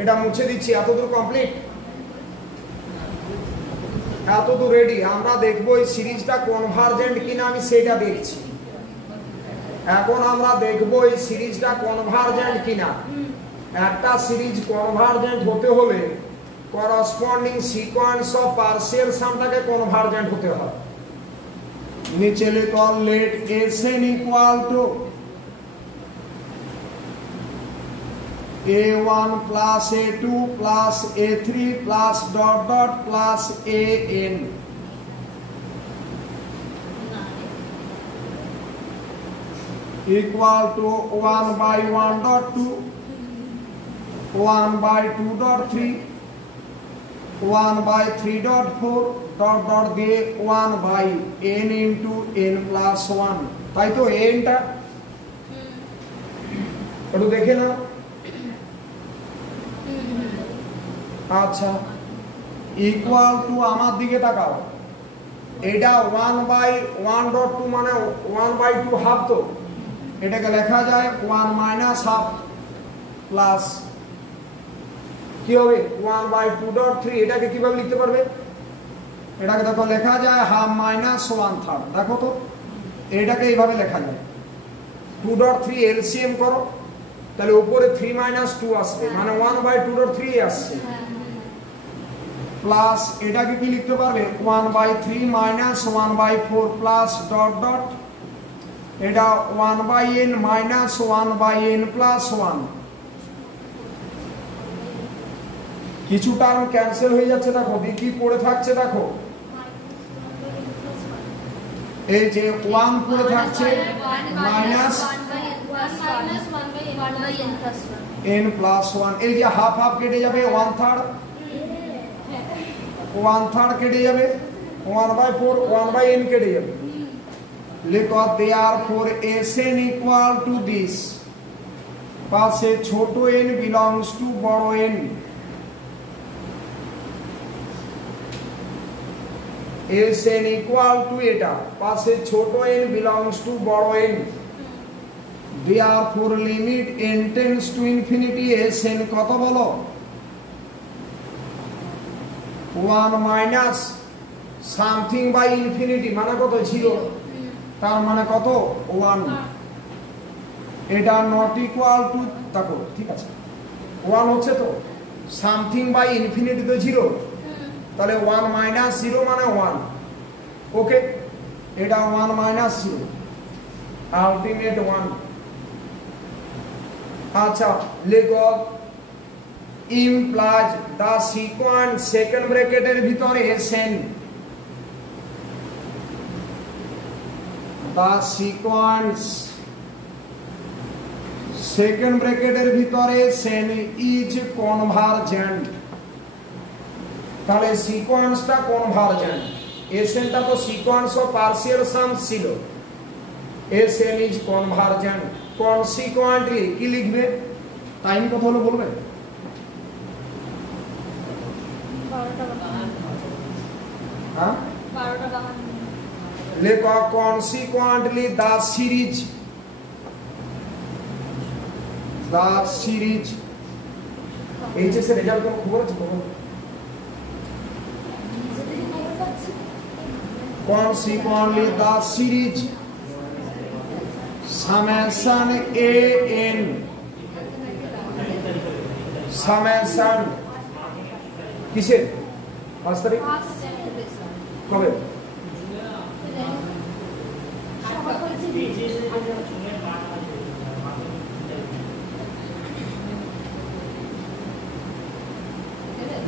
এটা মুছে দিচ্ছি। এতদূর কমপ্লিট, এতদূর রেডি। আমরা দেখবো এই সিরিজটা কনভার্জেন্ট কিনা, আমি সেটা দেখছি। এখন আমরা দেখবো এই সিরিজটা কনভার্জেন্ট কিনা। একটা সিরিজ কনভার্জেন্ট হতে হলে করসপন্ডিং সিকোয়েন্স অফ পার্সিয়াল সামটাকে কনভার্জেন্ট হতে হয়। নিচে লিখো let Sn equal to a1 plus a2 plus a3 plus dot dot plus an equal to 1 by 1 dot 2, 1 by 2 dot 3, 1/3.4 ডট ডট দিয়ে 1/n ইন্টু n প্লাস 1, তাই তো nটা একটু দেখে না। আচ্ছা, ইকুয়াল টু আমার দিকে তাকাও, এটা 1/1.2 মানে 1/2 হাফ, তো এটাকে লেখা যায় 1 মাইনাস হাফ প্লাস কি হবে 1/2.3। এটাকে কিভাবে লিখতে পারবে? এটাকে দেখো লেখা যায় হাফ মাইনাস 1/3। দেখো তো এটাকে এইভাবে লেখা যায় 2.3 এলসিএম করো, তাহলে উপরে 3 মাইনাস 2 আসবে, মানে 1/2.3 আসছে, প্লাস এটাকে কি লিখতে পারবে 1/3 মাইনাস 1/4 প্লাস ডট ডট এটা 1/n মাইনাস 1/n প্লাস 1। কিছু টার্ম ক্যান্সেল হয়ে যাচ্ছে, দেখো কি পড়ে থাকছে, দেখো এই যে 1 পড়ে থাকছে মাইনাস n প্লাস 1, এই যে হাফ হাফ কেটে যাবে 1/3 কেটে যাবে 1/4 1/n কেটে যাবে। লিখো therefore Sn equal to this, পাশে ছোট n belongs to বড় n, Sn equal to এটা পাশে ছোট n belongs to বড় n, therefore limit n tends to infinity Sn কত বলো 1 মাইনাস সামথিং বাই ইনফিনিটি মানে কত 0, তার মানে কত 1। এটা নট ইকুয়াল টু, দেখো ঠিক আছে 1 হচ্ছে তো, সামথিং বাই ইনফিনিটি তো 0, তাহলে 1 মাইনাস 0 মানে 1, ওকে এটা 1 মাইনাস 0 আলটিমেট 1। আচ্ছা লিখো implies the sequence সেকেন্ড ব্র্যাকেটের ভিতরে Sn, the sequence সেকেন্ড ব্র্যাকেটের ভিতরে Sn is convergent, তাহলে সিকোয়েন্সটা কনভার্জেন্ট, Snটা তো সিকোয়েন্স অফ পার্সিয়াল সামস ছিল, Sn is convergent, কনসিকুয়েন্টলি কি লিখবে? টাইম কত হলো বলবে? হ্যাঁ লেখো কনসিকুয়েন্টলি দ্য সিরিজ এইচএস এর রেজাল্ট কোন খবর আছে? Consequently, the series summation an summation কিসের 5 তারিখ কবে?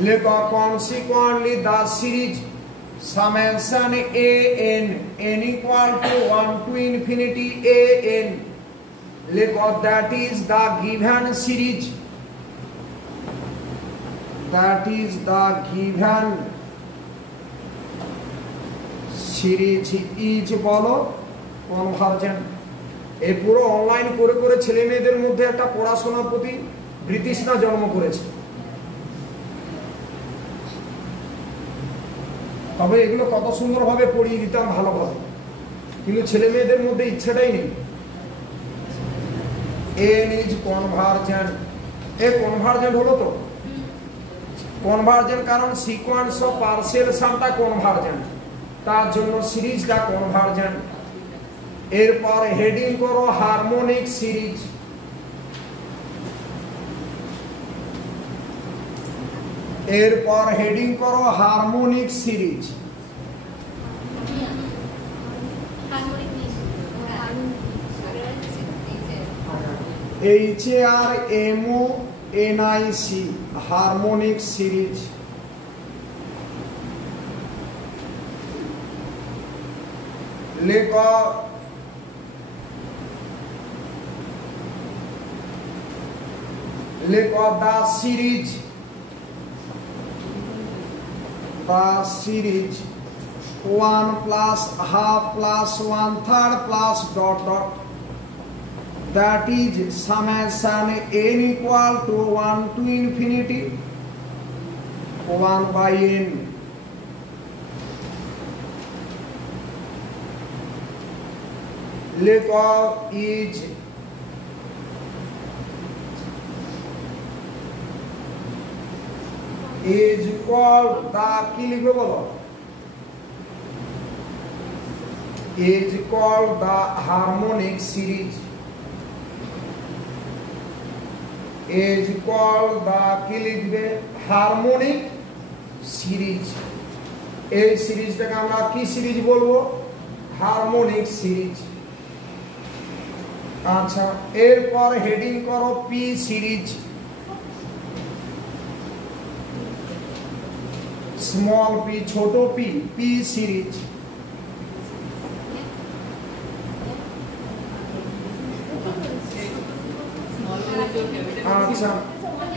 লেখো consequently the series summation an equal to 1 to infinity an, লেখো that is the given series, that is the given series is বলো convergent। এই পুরো অনলাইন করে করে ছেলে মেয়েদের মধ্যে একটা পড়াশোনার প্রতি বৃতৃষ্ণা জন্ম করেছে, তবে এগুলো কত সুন্দরভাবে পড়িয়ে দিতাম ভালোভাবে, কিন্তু ছেলে মেয়েদের মধ্যে ইচ্ছাটাই নেই। n is convergent, এ কনভার্জেন্ট হলো তো, কনভার্জেন্ট কারণ সিকোয়েন্স অফ পার্সিয়াল সামটা কনভার্জেন্ট, তার জন্য সিরিজটা কনভার্জেন্ট। এরপর হেডিং করো হারমোনিক সিরিজ, এরপর হেডিং করো harmonic series. HARMONIC harmonic series. লেখো the series the series 1 plus half plus 1/3 plus dot dot, that is summation n equal to 1 to infinity 1 by n. लिखो is equal the কি লিখবে বলো, is equal the harmonic series, is equal the কি লিখবে harmonic series. এই সিরিজটাকে আমরা কি সিরিজ বলবো, হারমোনিক সিরিজ। আচ্ছা, এরপর হেডিং করো পি সিরিজ, স্মল পি ছোট পি, পি সিরিজ। আচ্ছা,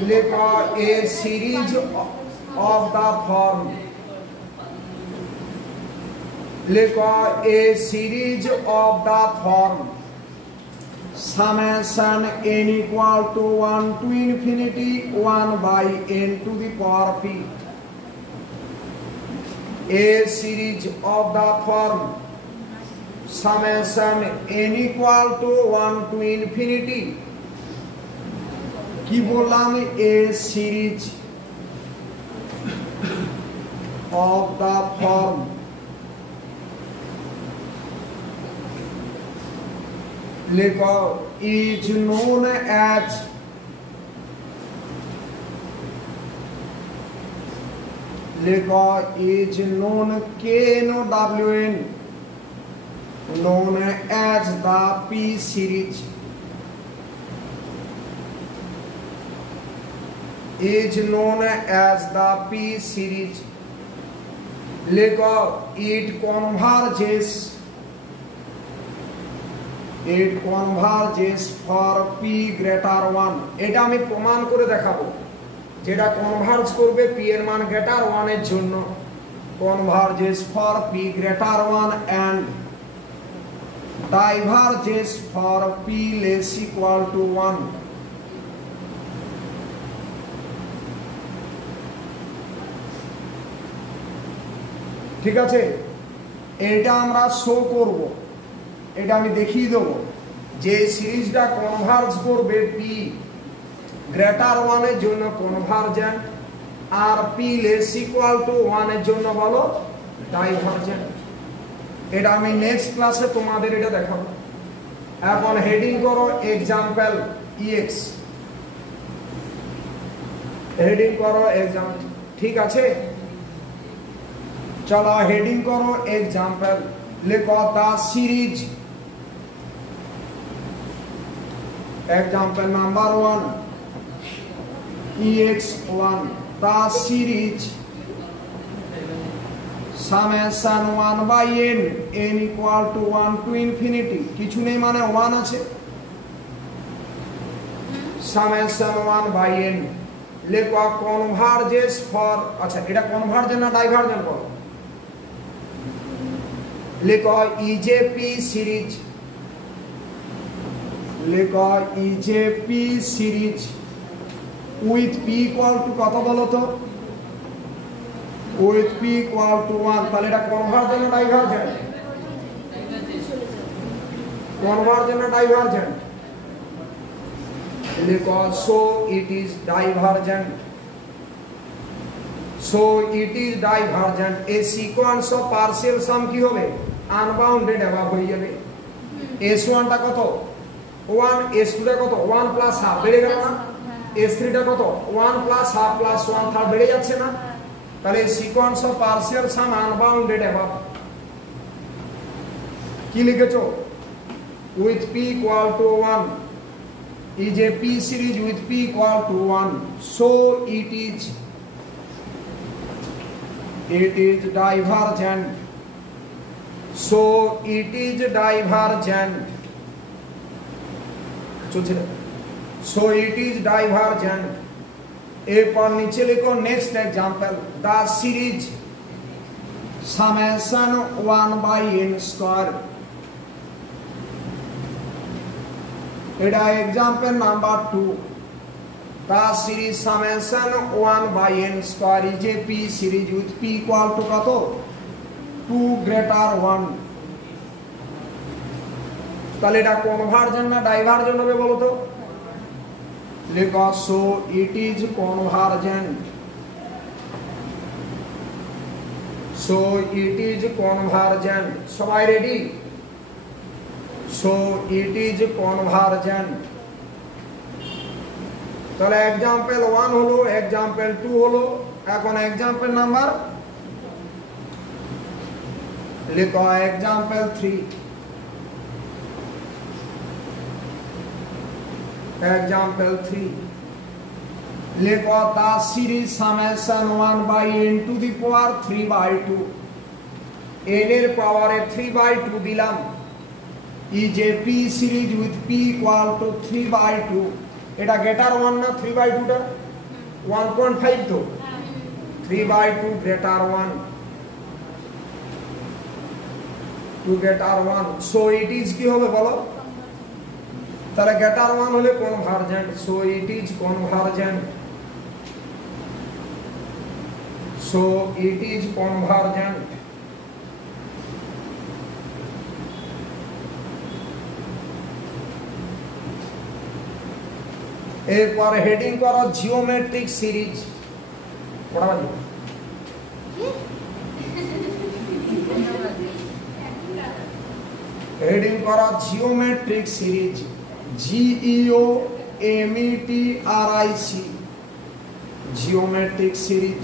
লেখো a series of the form, লেখো a series of the form summation n equal to 1 to infinity 1 by n to the power p. A series of the form summation n equal to 1 to infinity কি বললাম, a series of the form लिखो is known as लिखो is known KNOWN known as the P series, is known as the P series। लिखो it converges for p greater 1। এটা আমি প্রমাণ করে দেখাবো, যেটা কনভার্জ করবে p এর মান গ্রেটার 1 এর জন্য, converges for p greater 1 and diverges for p less equal to 1। ঠিক আছে, এটা আমরা শো করব, এটা আমি দেখিয়ে দেব যে সিরিজটা কনভার্জ করবে পি গ্রেটার 1 এর জন্য কনভার্জেন্ট, আর পি লেস ইকুয়াল টু 1 এর জন্য বলো ডাইভার্জেন্ট। এটা আমি নেক্সট ক্লাসে তোমাদের এটা দেখাবো। এখন হেডিং করো এক্সাম্পল ইএক্স, হেডিং করো এক্সাম্পল। ঠিক আছে, চলো হেডিং করো এক্সাম্পল। লিখো দা series, example number 1 ex1, the series summation 1 by n equal to 1 to infinity কিছু নেই মানে 1 আছে, summation 1 by n লেখো converges for, আচ্ছা এটা কনভার্জেন্ট না ডাইভার্জেন্ট করো, লেখো EJP সিরিজ, লেখো EJP series with p equal two কত বলো তো, উইথ p ইকুয়াল টু 1। তাহলে এটা কনভার্জেন্ট না ডাইভার্জেন্ট, কনভার্জেন্ট না ডাইভার্জেন্ট, লেখো so it is divergent, so it is divergent. এ সিকোয়েন্স অফ পার্সিয়াল সাম কি হবে, আনবাউন্ডেড অ্যাবাভ হয়ে যাবে। s1 টা কত 1, s2 টা কত 1 প্লাস হাফ বেড়ে গেল না, s3 টা কত 1 প্লাস হাফ প্লাস 1/3 বেড়ে যাচ্ছে না। তাহলে sequence of partial sum unbounded above কি লিখেছো, with p equal to 1 is a p series with p equal to 1, so it is divergent, so it is divergent, so it is divergent। এরপর নিচে লিখো next example, the series summation 1 by n square. এটা example number 2 the series summation 1 by n square is a p series with p equal to কত 2 greater 1. তাহলে এটা কনভার্জন না ডাইভার্জন হবে বলো তো লেখো so it is convergent so it is convergent সবাই ready so it is convergent তাহলে एग्जांपल 1 হলো एग्जांपल 2 হলো এখন एग्जांपल নাম্বার লেখো एग्जांपल 3 एग्जांपल 3 লেখো the series summation 1 by n to the power 3 by 2 n এর পাওয়ারে 3 by 2 দিলাম is a p series with p equal to 3 by 2 এটা গ্রেটার 1 না 3 by 2 টা 1.5 তো 3 by 2 greater 1 2 greater 1 so it is কি হবে বলো তাহলে গ্রেটার 1 হলে convergent so it is convergent so it is convergent এরপর হেডিং করো জিওমেট্রিক সিরিজ পড়া যাবে হেডিং করো geometric series G E O M E T R I C geometric series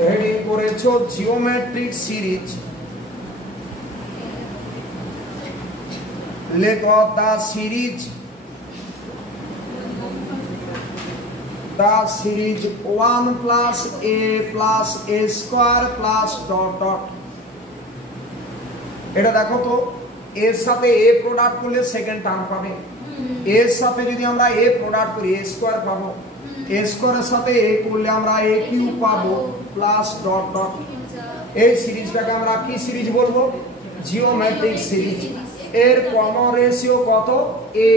heading করেছো জিওমেট্রিক সিরিজ লেখো the series 1 plus a plus a square plus dot dot এটা দেখো তো এর সাথে a প্রোডাক্ট করলে সেকেন্ড টার্ম পাবে এর সাথে যদি আমরা a প্রোডাক্ট করি a স্কয়ার পাবো a স্কয়ারের সাথে a করলে আমরা a কিউব পাবো প্লাস ডট ডট এই সিরিজটাকে আমরা কি সিরিজ বলবো জিওমেট্রিক সিরিজ এর কমন রেশিও কত a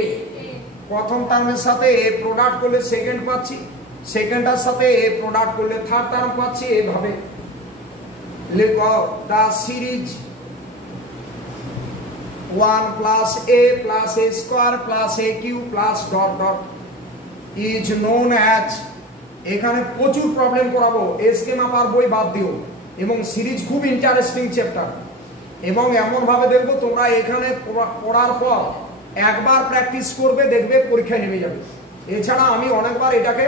প্রথম টার্মের সাথে a প্রোডাক্ট করলে সেকেন্ড পাচ্ছি সেকেন্ডের সাথে a প্রোডাক্ট করলে থার্ড টার্ম পাচ্ছি এইভাবে লেখো the series 1 plus a plus a square plus a cube plus dot dot is known as এখানে প্রচুর প্রবলেম করাবো স্কেমা পার বই বাদ দিও এবং সিরিজ খুব ইন্টারেস্টিং চ্যাপ্টার এবং এমন ভাবে দেখবো তোমরা এখানে পড়ার পর একবার প্র্যাকটিস করবে দেখবে পরীক্ষায় নেমে যাবে এছাড়া আমি অনেকবার এটাকে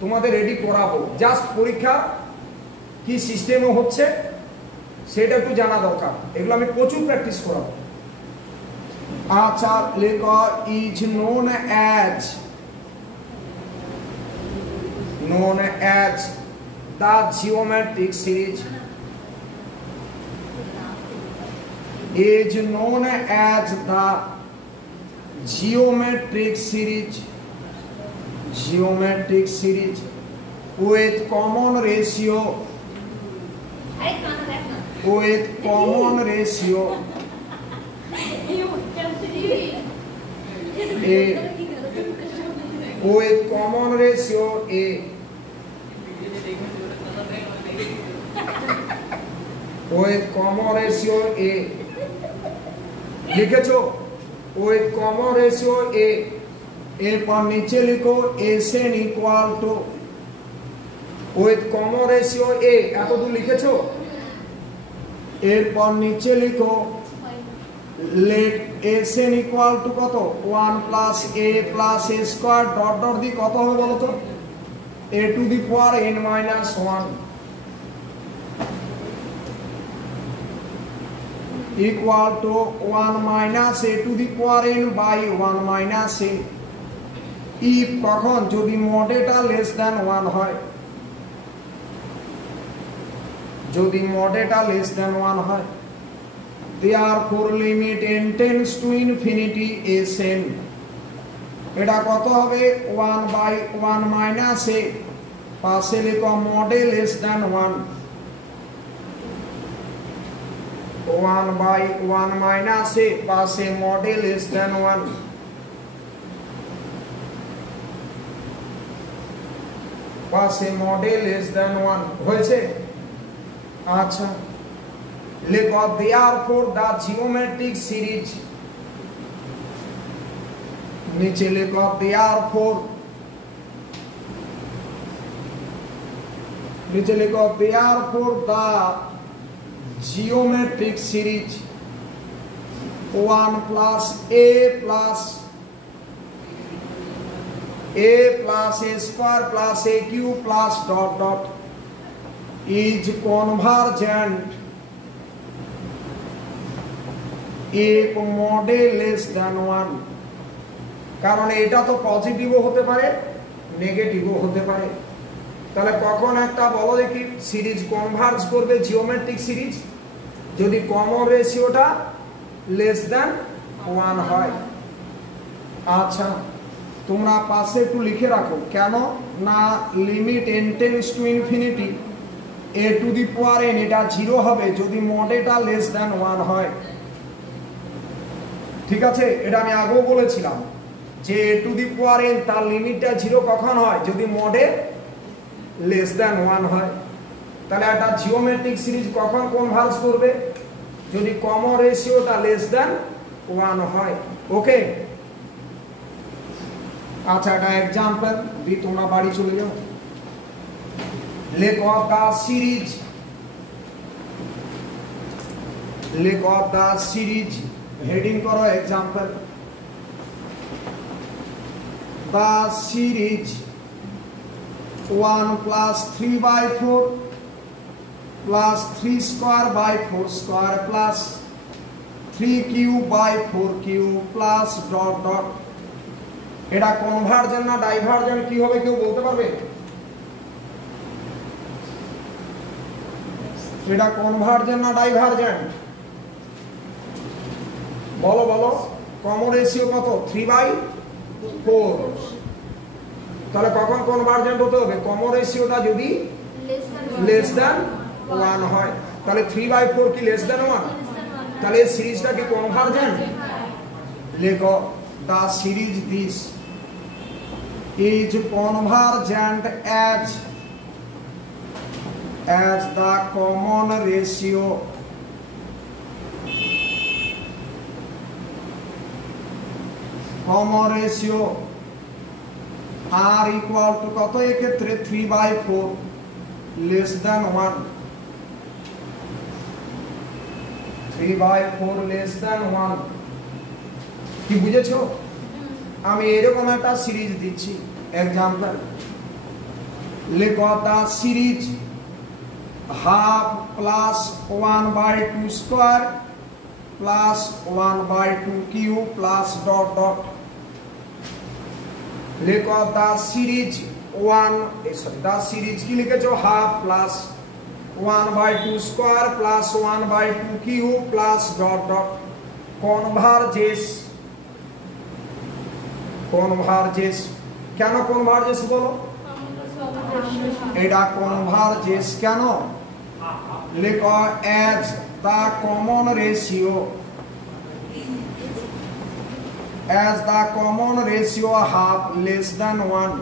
তোমাদের রেডি করাবো জাস্ট পরীক্ষা কি সিস্টেমে হচ্ছে সেটা একটু জানা দরকার এগুলো আমি প্রচুর প্র্যাকটিস করাবো আচ্ছা লেখো is known as the geometric series is known as the geometric series with common ratio A with common ratio a লিখেছো with common ratio a এরপর নিচে লিখো SN equal to with common ratio a এতদূর লিখেছো এরপর নিচে লিখো let SN equal to কত 1 plus a plus a square dot dot দি কত হবে বলো তো a to the power n minus 1 equal to 1 minus a to the power n by 1 minus a if কখন যদি mod এটা less than 1 হয় যদি mod এটা less than 1 হয় therefore limit n tends to infinity sn এটা কত হবে 1/1 মাইনাস a, পাশে লিখো model less than 1, 1/1 minus a পাশে মডেল লেস দ্যান 1, পাশে মডেল লেস দ্যান 1 হয়েছে। আচ্ছা লিখো therefore the geometric series, নিচে লিখো therefore, নিচে লিখো therefore the geometric series 1 plus a plus a square plus a cube plus dot dot is convergent if model less than 1, কারণ এটা তো পজিটিভও হতে পারে নেগেটিভও হতে পারে। তাহলে কখন একটা বলো দেখি সিরিজ কনভার্জ করবে জিওমেট্রিক সিরিজ, যদি কমন রেশিওটা লেস দ্যান 1 হয়। আচ্ছা তোমরা পাশে একটু লিখে রাখো, কেন না limit n tends to infinity a to the পাওয়ার n, এটা 0 হবে যদি মডেলটা লেস দ্যান 1 হয়। ঠিক আছে, এটা আমি আগেও বলেছিলাম যে a টু দি পাওয়ার n তার লিমিটটা 0 কখন হয়, যদি মডেল লেস দ্যান 1 হয়। তাহলে একটা জিওমেট্রিক সিরিজ কখন কনভার্জ করবে, যদি কমন রেশিওটা লেস দ্যান 1 হয়। ওকে, আচ্ছা একটা एग्जांपल দি, তোমরা বাড়ি চলে যাও। লেখ অফ দা সিরিজ, লেখ অফ দা সিরিজ, হেডিং করো एग्जांपल। দা সিরিজ 1 plus 3/4 plus 3 square by 4 square plus 3 cube by 4 cube plus dot dot, এটা কনভার্জেন্ট না ডাইভার্জেন্ট কি হবে কেউ বলতে পারবে? এটা কনভার্জেন্ট না ডাইভার্জেন্ট বলো বলো। কমন রেশিও কত 3/4, তাহলে কখন কনভার্জেন্ট হতে হবে, কমন রেশিওটা যদি লেস দ্যান 1 হয়। তাহলে 3/4 কি লেস দ্যান 1, তাহলে এই সিরিজটা কি কনভার্জেন্ট? লেখো the series this is convergent as the common ratio r equal to কত, এক্ষেত্রে 3/4 less than 1, 3/4 less than 1। কি বুঝেছো? আমি এরকম একটা সিরিজ দিচ্ছি एग्जांपल। লেখো the series half plus 1/2 square plus 1/2 cube plus dot dot. লেখো দা সিরিজ 1, দা সিরিজ কি লিখেছো half plus 1/2 square plus 1/2 cube plus dot dot. Converges, converges কেন কনভার্জেস বলো, এটা কনভার্জেস কেন? লেখো as the common ratio, as the common ratio half less than 1,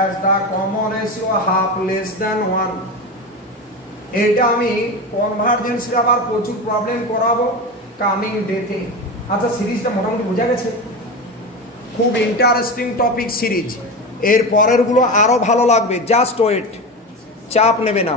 as the common ratio half less than 1। এটা আমি কনভার্জেন্সের আবার প্রচুর প্রবলেম করাবো কামিং ডেতে। আচ্ছা সিরিজটা মোটামুটি বোঝা গেছে, খুব ইন্টারেস্টিং টপিক সিরিজ, এর পরের গুলো আরো ভালো লাগবে, জাস্ট ওয়েট, চাপ নেবে না।